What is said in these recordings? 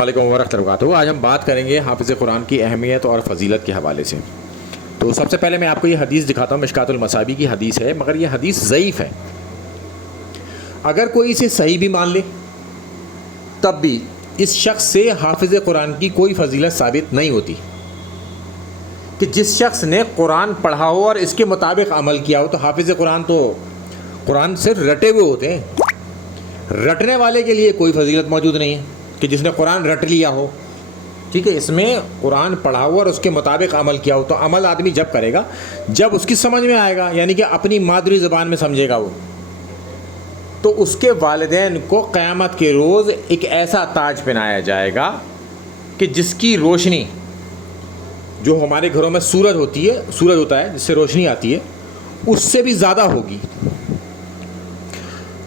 وعلیکم ورحمۃ اللہ وبرکاتہ۔ آج ہم بات کریں گے حافظ قرآن کی اہمیت اور فضیلت کے حوالے سے۔ تو سب سے پہلے میں آپ کو یہ حدیث دکھاتا ہوں، مشکات المصابیح کی حدیث ہے، مگر یہ حدیث ضعیف ہے۔ اگر کوئی اسے صحیح بھی مان لے تب بھی اس شخص سے حافظ قرآن کی کوئی فضیلت ثابت نہیں ہوتی۔ کہ جس شخص نے قرآن پڑھا ہو اور اس کے مطابق عمل کیا ہو، تو حافظ قرآن تو قرآن سے رٹے ہوئے ہوتے ہیں۔ رٹنے والے کے لیے کوئی فضیلت موجود نہیں ہے کہ جس نے قرآن رٹ لیا ہو، ٹھیک ہے۔ اس میں قرآن پڑھا ہو اور اس کے مطابق عمل کیا ہو، تو عمل آدمی جب کرے گا جب اس کی سمجھ میں آئے گا، یعنی کہ اپنی مادری زبان میں سمجھے گا وہ، تو اس کے والدین کو قیامت کے روز ایک ایسا تاج پہنایا جائے گا کہ جس کی روشنی، جو ہمارے گھروں میں سورج ہوتا ہے جس سے روشنی آتی ہے، اس سے بھی زیادہ ہوگی۔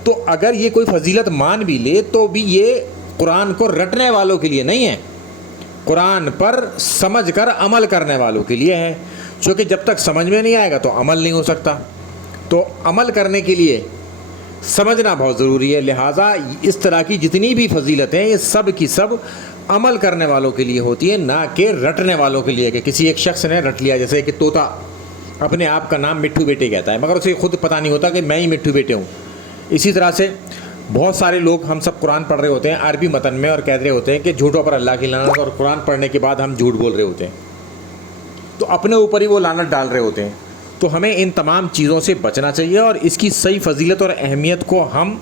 تو اگر یہ کوئی فضیلت مان بھی لے تو بھی یہ قرآن کو رٹنے والوں کے لیے نہیں ہے، قرآن پر سمجھ کر عمل کرنے والوں کے لیے ہے، چونکہ جب تک سمجھ میں نہیں آئے گا تو عمل نہیں ہو سکتا۔ تو عمل کرنے کے لیے سمجھنا بہت ضروری ہے، لہٰذا اس طرح کی جتنی بھی فضیلتیں یہ سب کی سب عمل کرنے والوں کے لیے ہوتی ہیں، نہ کہ رٹنے والوں کے لیے۔ کہ کسی ایک شخص نے رٹ لیا، جیسے کہ طوطا اپنے آپ کا نام مٹھو بیٹے کہتا ہے، مگر اسے خود پتہ نہیں ہوتا کہ میں ہی مٹھو بیٹے ہوں۔ اسی طرح سے بہت سارے لوگ، ہم سب قرآن پڑھ رہے ہوتے ہیں عربی متن میں، اور کہہ رہے ہوتے ہیں کہ جھوٹوں پر اللہ کی لعنت، اور قرآن پڑھنے کے بعد ہم جھوٹ بول رہے ہوتے ہیں، تو اپنے اوپر ہی وہ لعنت ڈال رہے ہوتے ہیں۔ تو ہمیں ان تمام چیزوں سے بچنا چاہیے اور اس کی صحیح فضیلت اور اہمیت کو ہم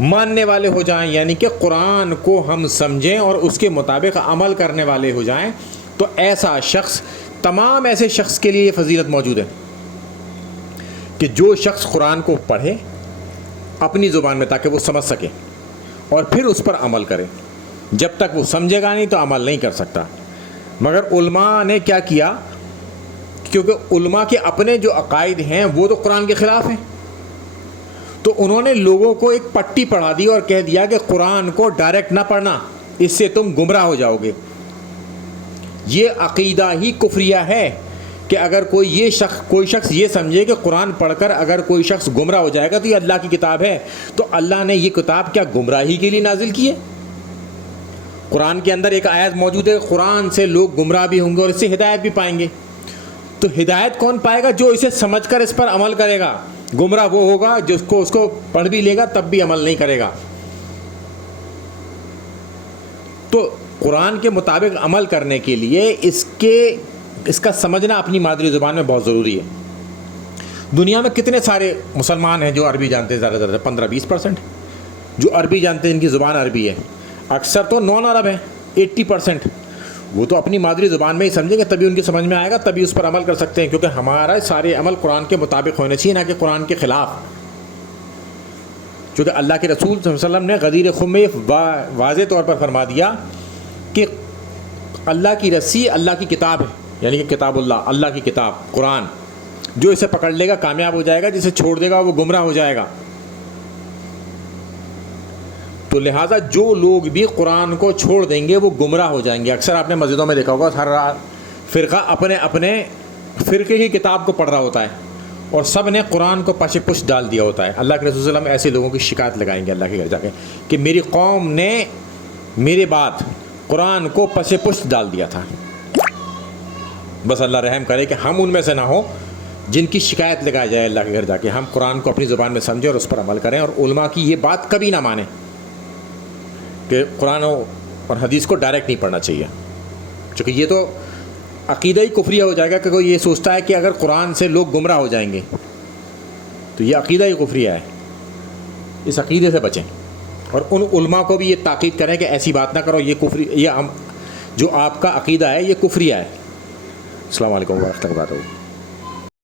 ماننے والے ہو جائیں، یعنی کہ قرآن کو ہم سمجھیں اور اس کے مطابق عمل کرنے والے ہو جائیں، تو ایسا شخص، تمام ایسے شخص کے لیے یہ فضیلت موجود ہے کہ جو شخص قرآن کو پڑھے اپنی زبان میں تاکہ وہ سمجھ سکے اور پھر اس پر عمل کرے۔ جب تک وہ سمجھے گا نہیں تو عمل نہیں کر سکتا۔ مگر علماء نے کیا کیا، کیونکہ علماء کے اپنے جو عقائد ہیں وہ تو قرآن کے خلاف ہیں، تو انہوں نے لوگوں کو ایک پٹی پڑھا دی اور کہہ دیا کہ قرآن کو ڈائریکٹ نہ پڑھنا، اس سے تم گمراہ ہو جاؤ گے۔ یہ عقیدہ ہی کفریہ ہے کہ اگر کوئی شخص یہ سمجھے کہ قرآن پڑھ کر اگر کوئی شخص گمراہ ہو جائے گا تو یہ اللہ کی کتاب ہے، تو اللہ نے یہ کتاب کیا گمراہی کے لیے نازل کی ہے؟ قرآن کے اندر ایک آیت موجود ہے، قرآن سے لوگ گمراہ بھی ہوں گے اور اس سے ہدایت بھی پائیں گے۔ تو ہدایت کون پائے گا؟ جو اسے سمجھ کر اس پر عمل کرے گا۔ گمراہ وہ ہوگا جس کو اس کو پڑھ بھی لے گا تب بھی عمل نہیں کرے گا۔ تو قرآن کے مطابق عمل کرنے کے لیے اس کا سمجھنا اپنی مادری زبان میں بہت ضروری ہے۔ دنیا میں کتنے سارے مسلمان ہیں جو عربی جانتے ہیں؟ زیادہ سے زیادہ 15-20% جو عربی جانتے ہیں، ان کی زبان عربی ہے۔ اکثر تو نان عرب ہیں 80%۔ وہ تو اپنی مادری زبان میں ہی سمجھیں گے تبھی ان کی سمجھ میں آئے گا، تبھی اس پر عمل کر سکتے ہیں، کیونکہ ہمارا سارے عمل قرآن کے مطابق ہونے چاہیے، نہ کہ قرآن کے خلاف۔ چونکہ اللہ کے رسول صلی اللہ علیہ وسلم نے غدیر خم میں واضح طور پر فرما دیا کہ اللہ کی رسی اللہ کی کتاب ہے، یعنی کہ کتاب اللہ کی کتاب قرآن، جو اسے پکڑ لے گا کامیاب ہو جائے گا، جسے چھوڑ دے گا وہ گمراہ ہو جائے گا۔ تو لہٰذا جو لوگ بھی قرآن کو چھوڑ دیں گے وہ گمراہ ہو جائیں گے۔ اکثر آپ نے مسجدوں میں دیکھا ہوگا ہر رات فرقہ اپنے فرقے کی کتاب کو پڑھ رہا ہوتا ہے اور سب نے قرآن کو پش پش ڈال دیا ہوتا ہے۔ اللہ کے رسول صلی اللہ علیہ وسلم ایسے لوگوں کی شکایت لگائیں گے اللہ کے گھر جا کے کہ میری قوم نے میرے بعد قرآن کو پش پش ڈال دیا تھا۔ بس اللہ رحم کرے کہ ہم ان میں سے نہ ہوں جن کی شکایت لگائی جائے اللہ کے گھر جا کے۔ ہم قرآن کو اپنی زبان میں سمجھیں اور اس پر عمل کریں، اور علماء کی یہ بات کبھی نہ مانیں کہ قرآن اور حدیث کو ڈائریکٹ نہیں پڑھنا چاہیے، چونکہ یہ تو عقیدہ ہی کفریہ ہو جائے گا کہ کوئی یہ سوچتا ہے کہ اگر قرآن سے لوگ گمراہ ہو جائیں گے، تو یہ عقیدہ ہی کفریہ ہے۔ اس عقیدے سے بچیں اور ان علماء کو بھی یہ تاکید کریں کہ ایسی بات نہ کرو، یہ جو آپ کا عقیدہ ہے یہ کفریہ ہے۔ السلام علیکم ورحمۃ اللہ وبرکاتہ۔